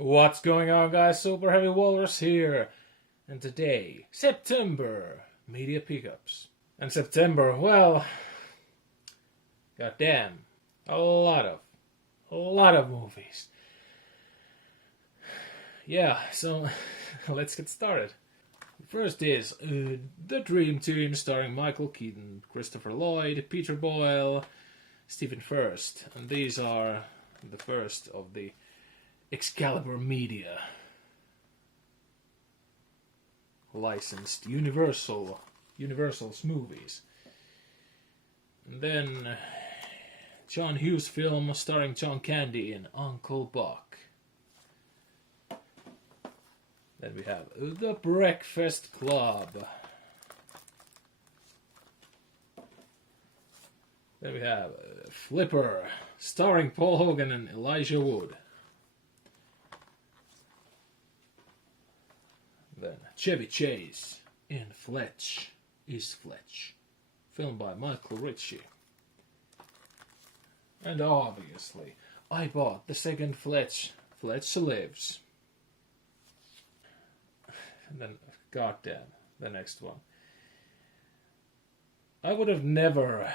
What's going on, guys? Super Heavy Walrus here. And today, September media pickups. And September, well, goddamn, a lot of movies. Yeah, so let's get started. First is The Dream Team, starring Michael Keaton, Christopher Lloyd, Peter Boyle, Stephen Furst. And these are the first of the Excalibur Media licensed Universal's movies. And then John Hughes film starring John Candy in Uncle Buck. Then we have The Breakfast Club. Then we have Flipper, starring Paul Hogan and Elijah Wood. Then Chevy Chase in Fletch is Fletch, filmed by Michael Riccio. And obviously, I bought the second Fletch. Fletch lives. And then, goddamn, the next one. I would have never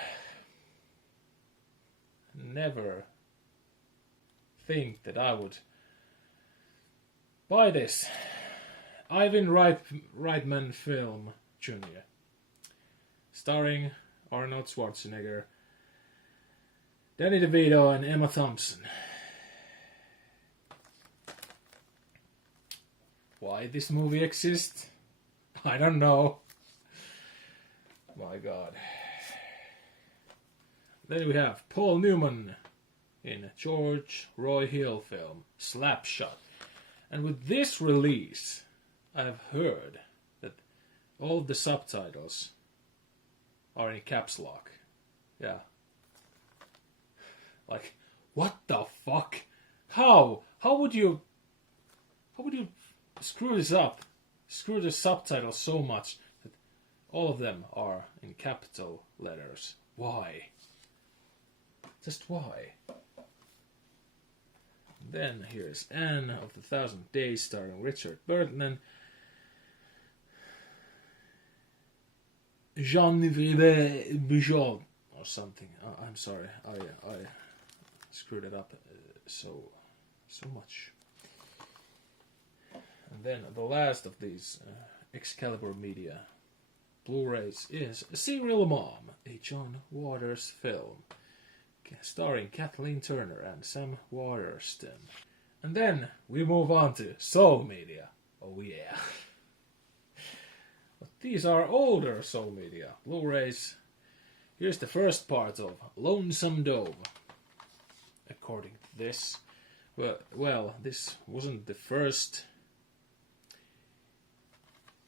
think that I would buy this Ivan Reitman film, Jr., starring Arnold Schwarzenegger, Danny DeVito, and Emma Thompson. Why this movie exists? I don't know. My God. Then we have Paul Newman in George Roy Hill film, Slapshot. And with this release, I have heard that all the subtitles are in caps lock. Yeah. Like, what the fuck? How? How would you screw this up? Screw the subtitles so much that all of them are in capital letters. Why? Just why? Then here's Anne of the Thousand Days, starring Richard Burton and Jean-Yves Bujold or something. I'm sorry, I screwed it up so much. And then the last of these Excalibur Media Blu-rays is Serial Mom, a John Waters film, starring Kathleen Turner and Sam Waterston. And then we move on to Soul Media. Oh yeah. But these are older Soul Media Blu-rays. Here's the first part of Lonesome Dove. According to this, well, this wasn't the first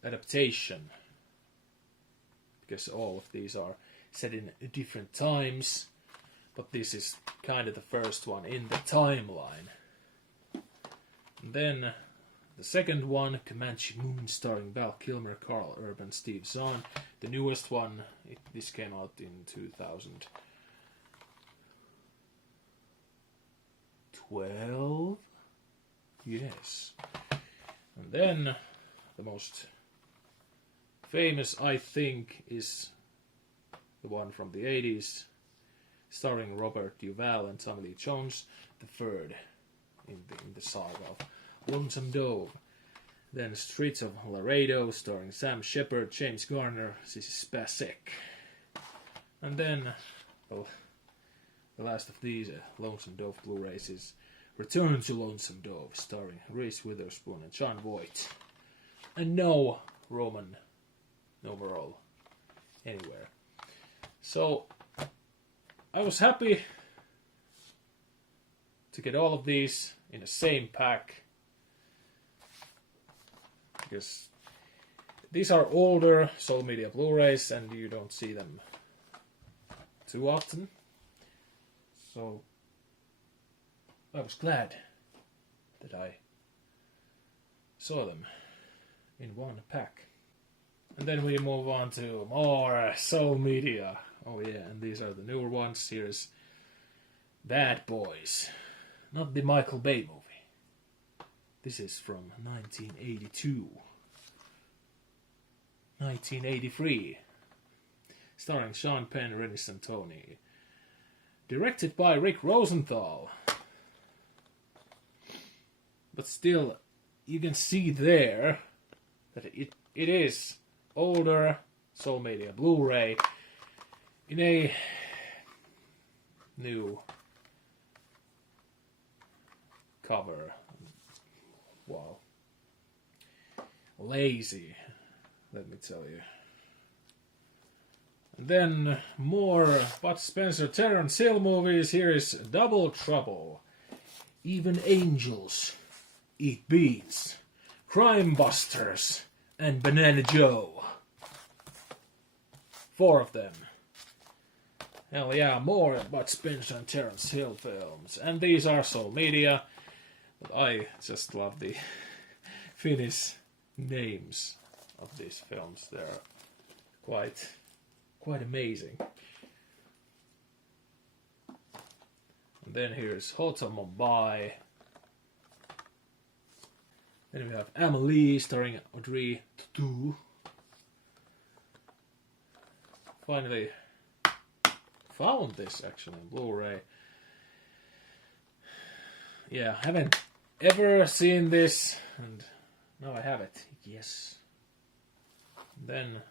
adaptation, because all of these are set in different times, but this is kind of the first one in the timeline. And then the second one, Comanche Moon, starring Val Kilmer, Carl Urban, Steve Zahn. The newest one, this came out in 2012? Yes. And then the most famous, I think, is the one from the 80s, starring Robert Duvall and Tommy Lee Jones, the third in the saga of Lonesome Dove. Then Streets of Laredo, starring Sam Shepard, James Garner, Sissy Spacek. And then the last of these Lonesome Dove Blu-rays is Return to Lonesome Dove, starring Reese Witherspoon and Jon Voight. And no Roman numeral anywhere. So I was happy to get all of these in the same pack, because these are older Soul Media Blu-rays and you don't see them too often. So I was glad that I saw them in one pack. And then we move on to more Soul Media. Oh yeah, and these are the newer ones. Here's Bad Boys. Not the Michael Bay movie. This is from 1982. 1983. Starring Sean Penn, Rennie Santoni. Directed by Rick Rosenthal. But still, you can see there that it is older, so made a Blu-ray in a new cover. Wow. Lazy, let me tell you. And then more Bud Spencer Terence Hill movies. Here is Double Trouble. Even Angels Eat Beans. Crime Busters. And Banana Joe. 4 of them. Hell yeah, more Bud Spencer and Terence Hill films. And these are Soul Media. But I just love the Finnish names of these films. They're quite amazing. And then here's Hotel Mumbai. Then we have Amelie starring Audrey Tautou. Finally found this actually on Blu-ray. Yeah, haven't ever seen this, and now I have it. Yes. And then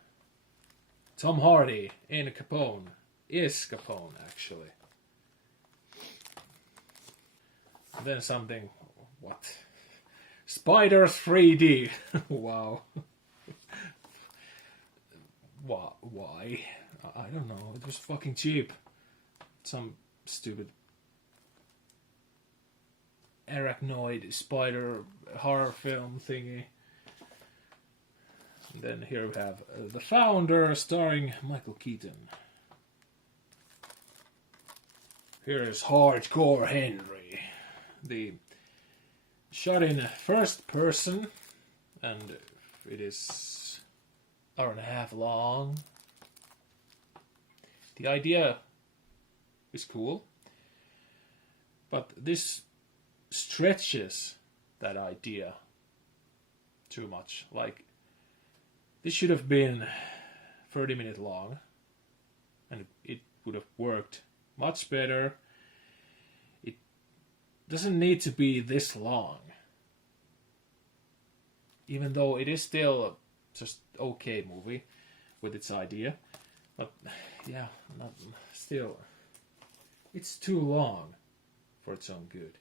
Tom Hardy in Capone. Is Capone, actually. And then something... What? Spiders 3D. Wow. Why? I don't know. It was fucking cheap. Some stupid arachnoid spider horror film thingy. And then here we have The Founder starring Michael Keaton. Here is Hardcore Henry. The shot in first person, and it is 1.5 hours long. The idea is cool, but this stretches that idea too much. Like, this should have been 30 minutes long, and it would have worked much better. It doesn't need to be this long, even though it is still just okay movie with its idea. But yeah, still, it's too long for its own good.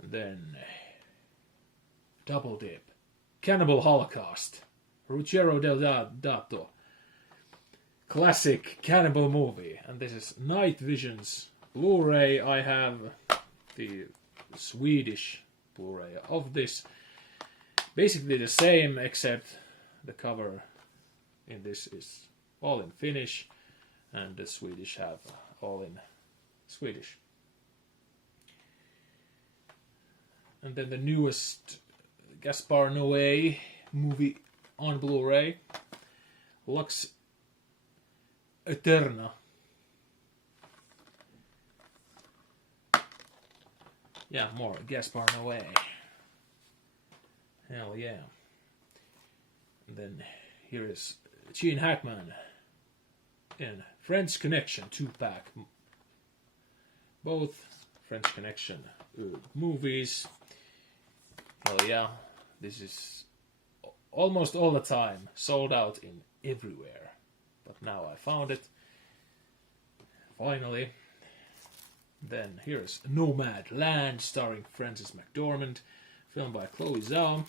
And then Double Dip, Cannibal Holocaust, Ruggiero del Dato, classic cannibal movie. And this is Night Vision's Blu-ray. I have the Swedish Blu-ray of this. Basically the same, except the cover in this is all in Finnish, and the Swedish have all in Swedish. And then the newest Gaspar Noé movie on Blu-ray, Lux Eterna. Yeah, more Gaspar Noé. Hell yeah. And then here is Gene Hackman in French Connection 2-pack. Both French Connection movies. Hell yeah. This is almost all the time sold out in everywhere. But now I found it. Finally. Then here's Nomad Land starring Frances McDormand. Filmed by Chloe Zhao.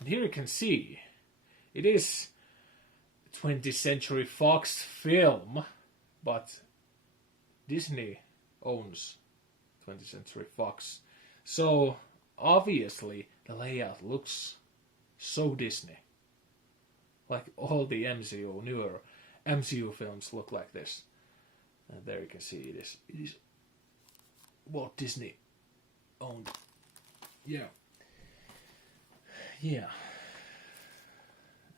And here you can see it is 20th Century Fox film, but Disney owns 20th Century Fox. So obviously the layout looks so Disney. Like all the MCU, newer MCU films look like this. And there you can see it is Walt Disney owned. Yeah.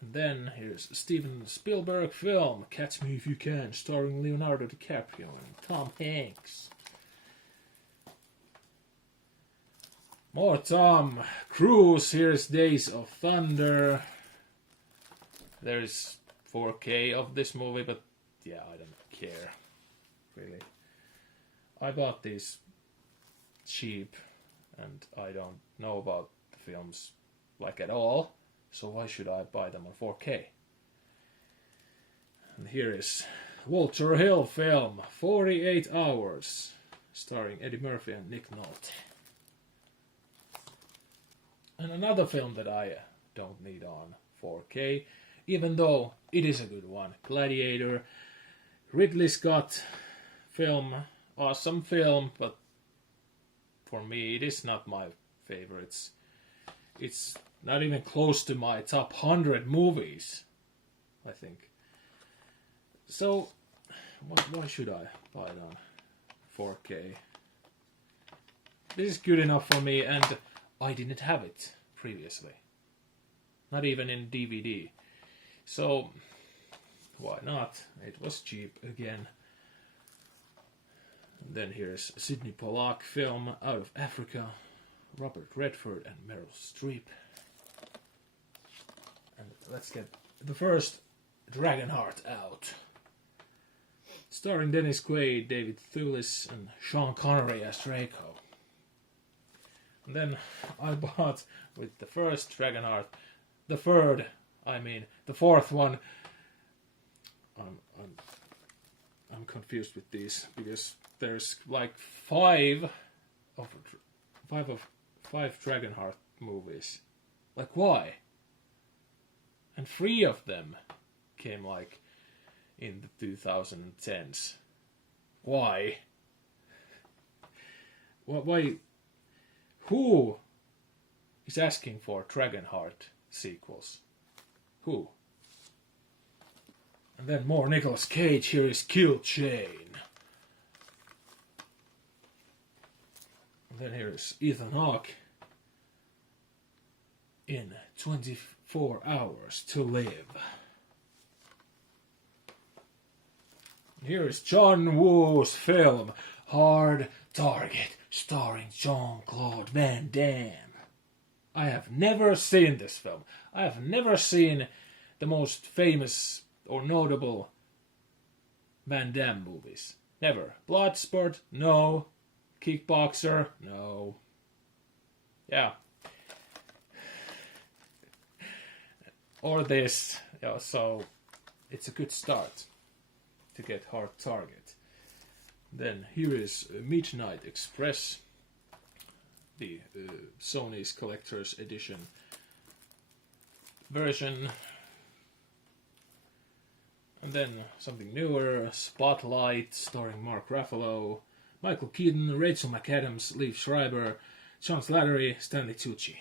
And then here's Steven Spielberg film Catch Me If You Can, starring Leonardo DiCaprio and Tom Hanks. More Tom Cruise. Here's Days of Thunder. There's 4K of this movie, but yeah, I don't care. Really. I bought these cheap, and I don't know about the films like at all, so why should I buy them on 4K? And here is Walter Hill film, 48 Hours, starring Eddie Murphy and Nick Nolte. And another film that I don't need on 4K, even though it is a good one, Gladiator, Ridley Scott film, awesome film, but for me it is not my favorites. It's not even close to my top 100 movies, I think. So, why should I buy it on 4K? This is good enough for me, and I didn't have it previously. Not even in DVD. So, why not? It was cheap again. And then here's a Sidney Pollack film, Out of Africa, Robert Redford and Meryl Streep. And let's get the first Dragonheart out. Starring Dennis Quaid, David Thewlis, and Sean Connery as Draco. And then I bought with the first Dragonheart, the fourth one. I'm confused with these because there's like five Dragonheart movies. Like why? And 3 of them came like in the 2010s. Why? Why? Who is asking for Dragonheart sequels? Who? And then more Nicolas Cage. Here is Kill Chain. And then here is Ethan Hawke in 24 Hours to Live. And here is John Woo's film Hard Target, starring Jean-Claude Van Damme. I have never seen this film. I have never seen the most famous or notable Van Damme movies. Never. Bloodsport? No. Kickboxer? No. Yeah. Or this. Yeah, so it's a good start to get Hard Target. Then here is Midnight Express, the Sony's Collector's Edition version. And then something newer, Spotlight, starring Mark Ruffalo, Michael Keaton, Rachel McAdams, Liev Schreiber, John Slattery, Stanley Tucci.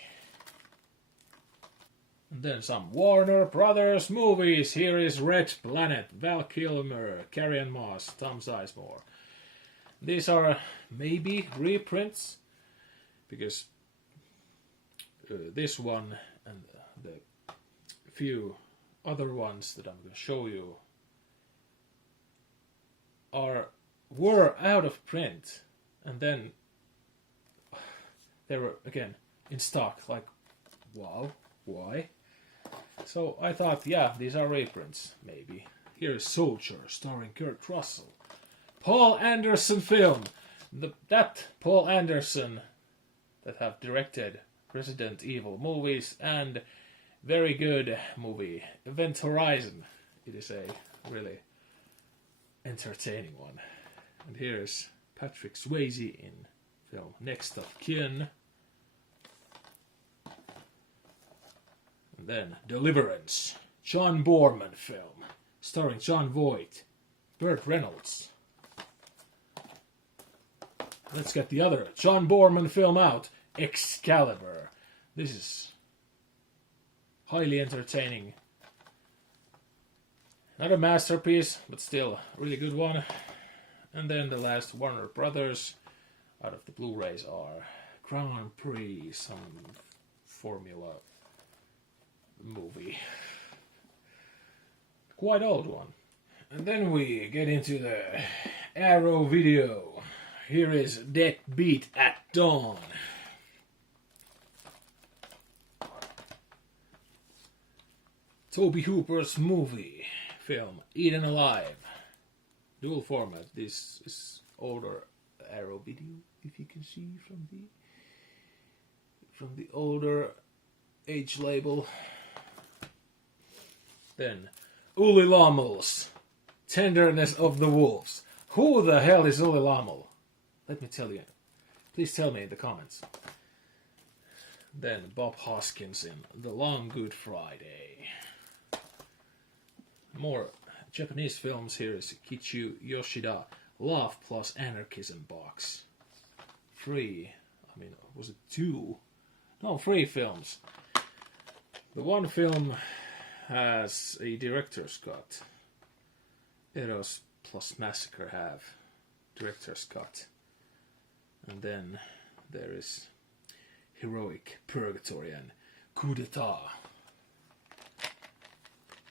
And then some Warner Brothers movies. Here is Red Planet, Val Kilmer, Carrie-Anne Moss, Tom Sizemore. These are maybe reprints, because this one and the few other ones that I'm going to show you were out of print, and then they were again in stock. Like, wow, why? So I thought, yeah, these are reprints, maybe. Here is Soldier, starring Kurt Russell. Paul Anderson film. That Paul Anderson that have directed Resident Evil movies and very good movie Event Horizon. It is a really entertaining one. And here's Patrick Swayze in film Next of Kin. And then Deliverance, John Boorman film, starring Jon Voight, Burt Reynolds. Let's get the other John Boorman film out, Excalibur. This is highly entertaining. Not a masterpiece, but still a really good one. And then the last Warner Brothers out of the Blu-rays are Grand Prix, some Formula movie. Quite old one. And then we get into the Arrow video. Here is Dead Beat at Dawn. Toby Hooper's movie film Eaten Alive. Dual format. This is older Arrow video, if you can see from the older age label. Then Uli Lammel's Tenderness of the Wolves. Who the hell is Uli Lammel? Let me tell you. Please tell me in the comments. Then Bob Hoskins in The Long Good Friday. More Japanese films. Here is Kichu Yoshida, Love Plus Anarchism box. 3. I mean, was it 2? No, 3 films. The one film has a director's cut. Eros plus Massacre have director's cut. And then there is Heroic Purgatory and Coup d'etat.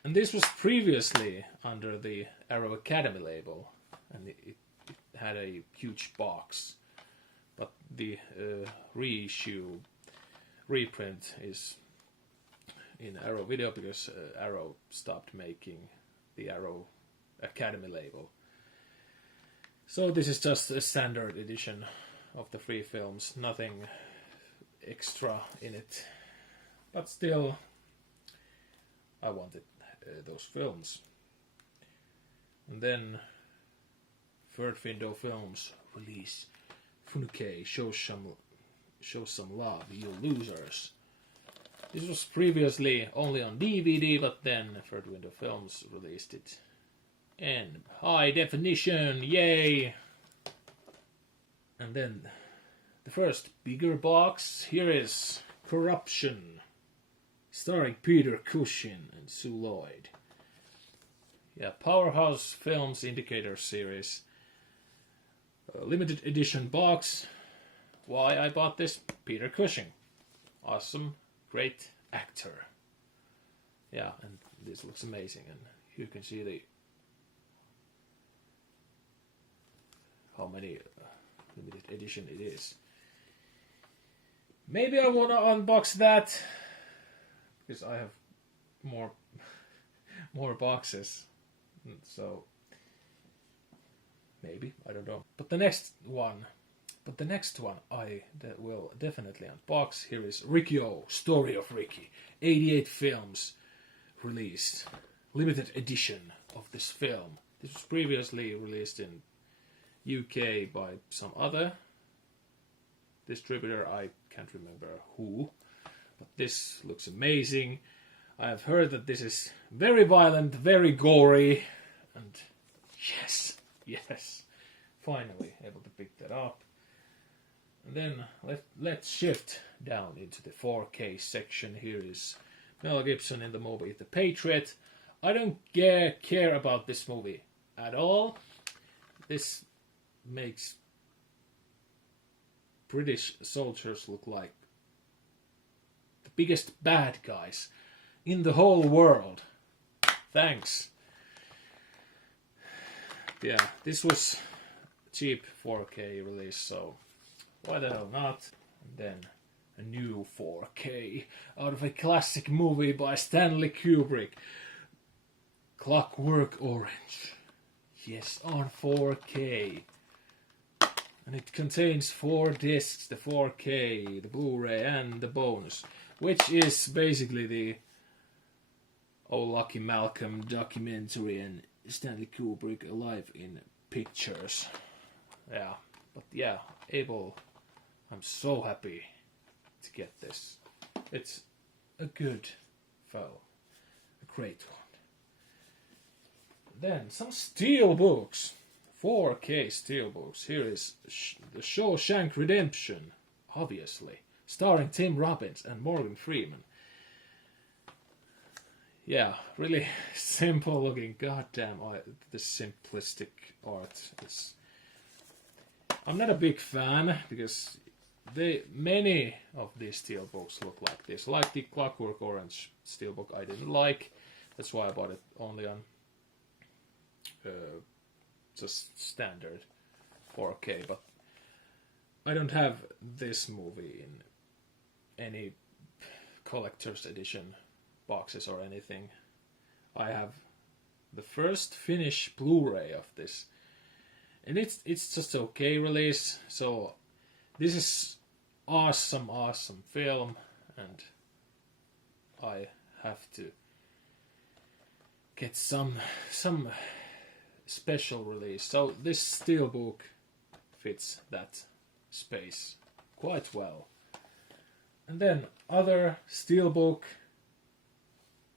And this was previously under the Arrow Academy label, and it had a huge box. But the reprint is in Arrow Video because Arrow stopped making the Arrow Academy label. So this is just a standard edition of the 3 films, nothing extra in it. But still, I wanted those films. And then Third Window Films release Funuke, Show Some Love, You Losers. This was previously only on DVD, but then Third Window Films released it in high definition, yay! And then the first bigger box, here is Corruption, starring Peter Cushing and Sue Lloyd. Yeah, Powerhouse Films Indicator series. Limited edition box. Why I bought this? Peter Cushing. Awesome, great actor. Yeah, and this looks amazing. And you can see how many limited edition it is. Maybe I want to unbox that because I have more boxes. So maybe, I don't know. But the next one I will definitely unbox. Here is Riccio, Story of Ricky. 88 films released. Limited edition of this film. This was previously released in UK by some other distributor, I can't remember who, but this looks amazing. I have heard that this is very violent, very gory, and yes, finally able to pick that up. And then let's shift down into the 4K section. Here is Mel Gibson in the movie The Patriot. I don't care about this movie at all. This makes British soldiers look like the biggest bad guys in the whole world. Thanks. Yeah, this was cheap 4K release, so why the hell not? And then a new 4K out of a classic movie by Stanley Kubrick, Clockwork Orange. Yes, on 4K. And it contains 4 discs, the 4K, the Blu-ray and the bonus, which is basically the Oh Lucky Malcolm documentary and Stanley Kubrick Alive in Pictures. Yeah, but yeah, I'm so happy to get this. It's a good film, a great one. Then some steelbooks. 4K steelbooks. Here is the show Shank Redemption, obviously, starring Tim Robbins and Morgan Freeman. Yeah, really simple looking. Goddamn, the simplistic art is. I'm not a big fan because many of these steelbooks look like this. Like the Clockwork Orange steelbook, I didn't like. That's why I bought it only on just standard 4K. But I don't have this movie in any collector's edition boxes or anything. I have the first Finnish Blu-ray of this, and it's just okay release. So this is awesome film, and I have to get some special release. So this steelbook fits that space quite well. And then other steelbook.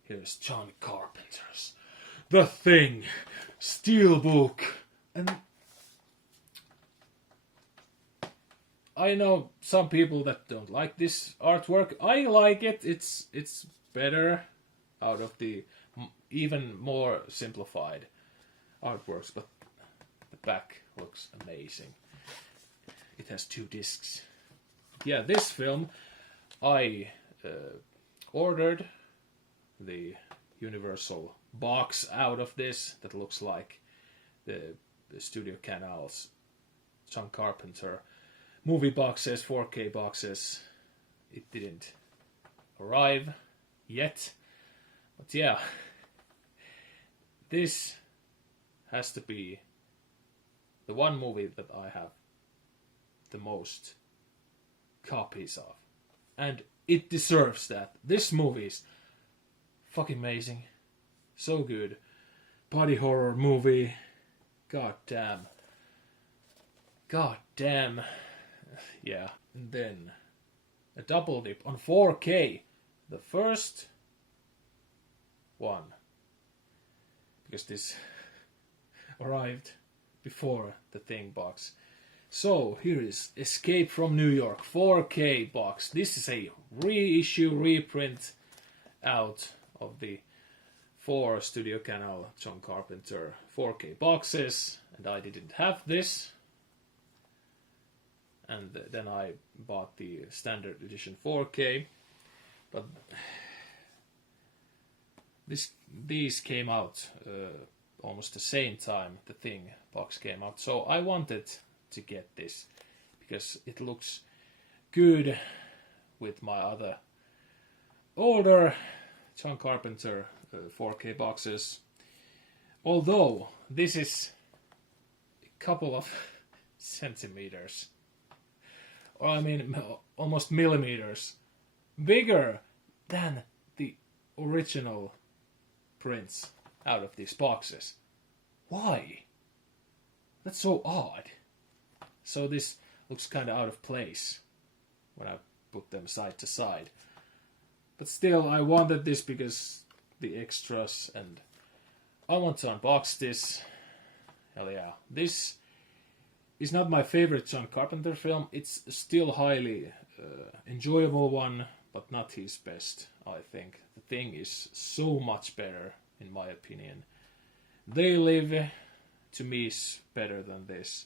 Here's John Carpenter's The Thing steelbook, and I know some people that don't like this artwork. I like it. It's better out of the even more simplified artworks, but the back looks amazing. It has 2 discs. Yeah, this film I ordered the Universal box out of this that looks like the Studio Canal's John Carpenter movie boxes, 4K boxes. It didn't arrive yet, but yeah, this has to be the one movie that I have the most copies of, and it deserves that. This movie is fucking amazing, so good. Body horror movie, god damn, yeah. And then a double dip on 4K, the first one, because this arrived before the Thing box. So here is Escape from New York 4K box. This is a reissue, reprint out of the 4 Studio Canal John Carpenter 4K boxes, and I didn't have this. And then I bought the standard edition 4K, but these came out almost the same time the Thing box came out. So I wanted to get this because it looks good with my other older John Carpenter 4K boxes. Although this is a couple of centimeters, or I mean almost millimeters, bigger than the original prints out of these boxes. Why? That's so odd. So this looks kind of out of place when I put them side to side. But still, I wanted this because the extras, and I want to unbox this. Hell yeah. This is not my favorite John Carpenter film. It's still highly enjoyable one, but not his best, I think. The Thing is so much better, in my opinion. They Live, to me, is better than this.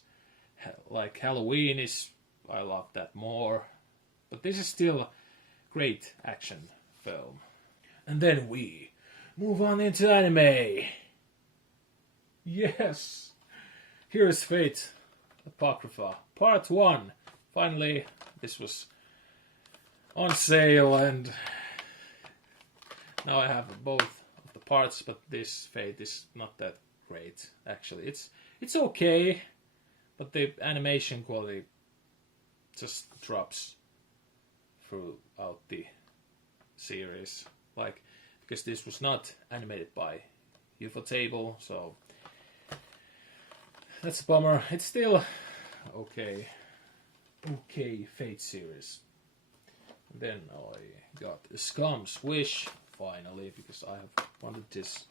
Like Halloween is, I love that more. But this is still a great action film. And then we move on into anime. Yes! Here is Fate, Apocrypha, Part 1. Finally, this was on sale, and now I have both of the parts, but this Fate is not that great, actually. It's okay, but the animation quality just drops throughout the series. Like, because this was not animated by Ufotable, so that's a bummer. It's still okay Fate series. And then I got Scum's Wish finally, because I have wanted this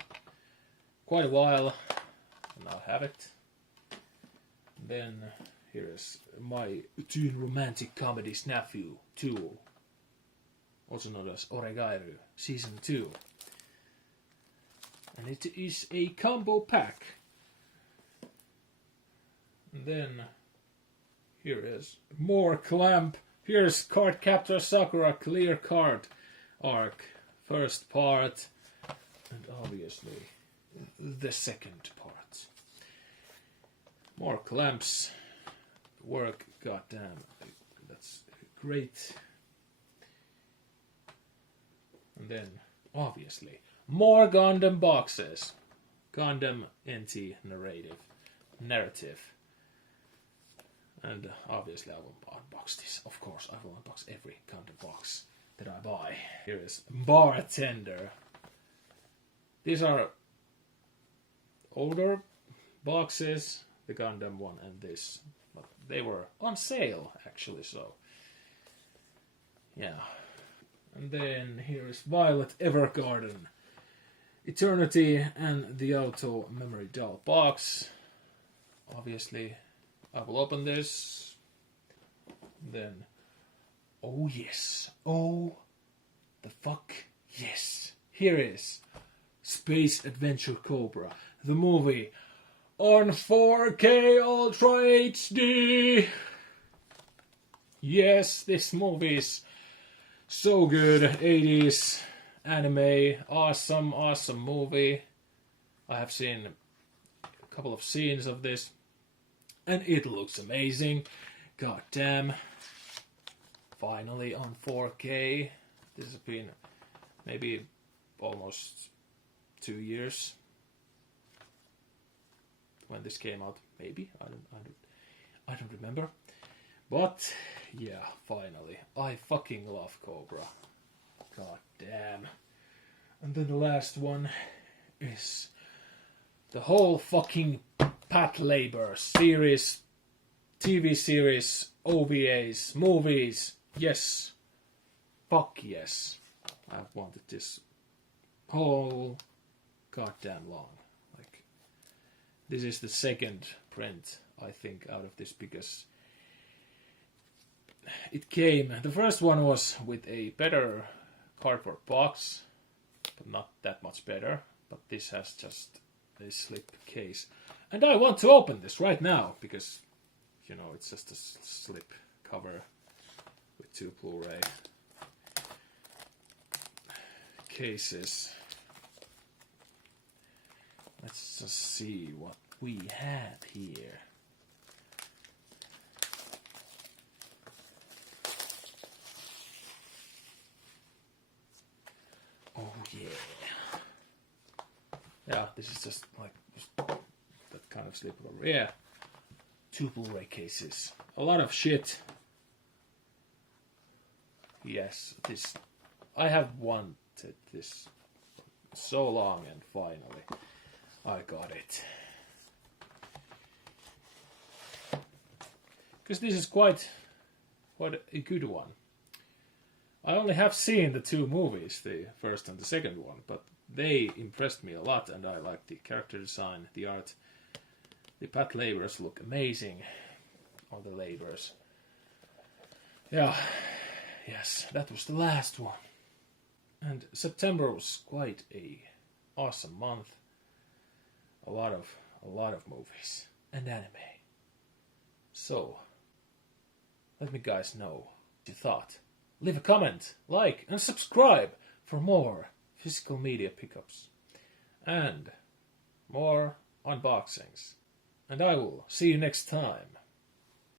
quite a while, and now I have it. And then here's my teen romantic comedy Snafu 2, also known as Oregairu Season 2. And it is a combo pack. And then here is more Clamp. Here's Card Captor Sakura Clear Card Arc, first part, and obviously the second part. More Clamps work, goddamn, that's great. And then obviously more Condom boxes. Condom NT narrative. And obviously I will unbox this. Of course, I will unbox every Condom box that I buy. Here is Bartender. These are older boxes, the Condom one and this. But they were on sale, actually, so... yeah. And then here is Violet Evergarden. Eternity and the Auto Memory Doll box. Obviously, I will open this. Then, oh yes, oh the fuck yes. Here is Space Adventure Cobra, the movie on 4K Ultra HD. Yes, this movie is so good. 80s anime, awesome movie. I have seen a couple of scenes of this, and it looks amazing. God damn. Finally on 4K. This has been maybe almost 2 years when this came out. Maybe I don't remember. But yeah, finally. I fucking love Cobra. God damn. And then the last one is the whole fucking Pat Labor series, TV series, OVAs, movies. Yes. Fuck yes. I've wanted this whole goddamn long. Like, this is the second print, I think, out of this, because it came... the first one was with a better cardboard box, but not that much better. But this has just a slip case. And I want to open this right now, because, you know, it's just a slip cover with 2 Bluray cases. Let's just see what we have here. Oh yeah. Yeah, this is just like that kind of slip over. Yeah. 2 Blu-ray cases. A lot of shit. Yes, this... I have wanted this so long, and finally I got it. Because this is quite a good one. I only have seen the 2 movies, the first and the second one, but they impressed me a lot, and I like the character design, the art. The Pat Labors look amazing, or the Labors. Yeah, yes, that was the last one. And September was quite a awesome month. A lot of movies and anime. So, let me guys know what you thought. Leave a comment, like, and subscribe for more physical media pickups and more unboxings. And I will see you next time.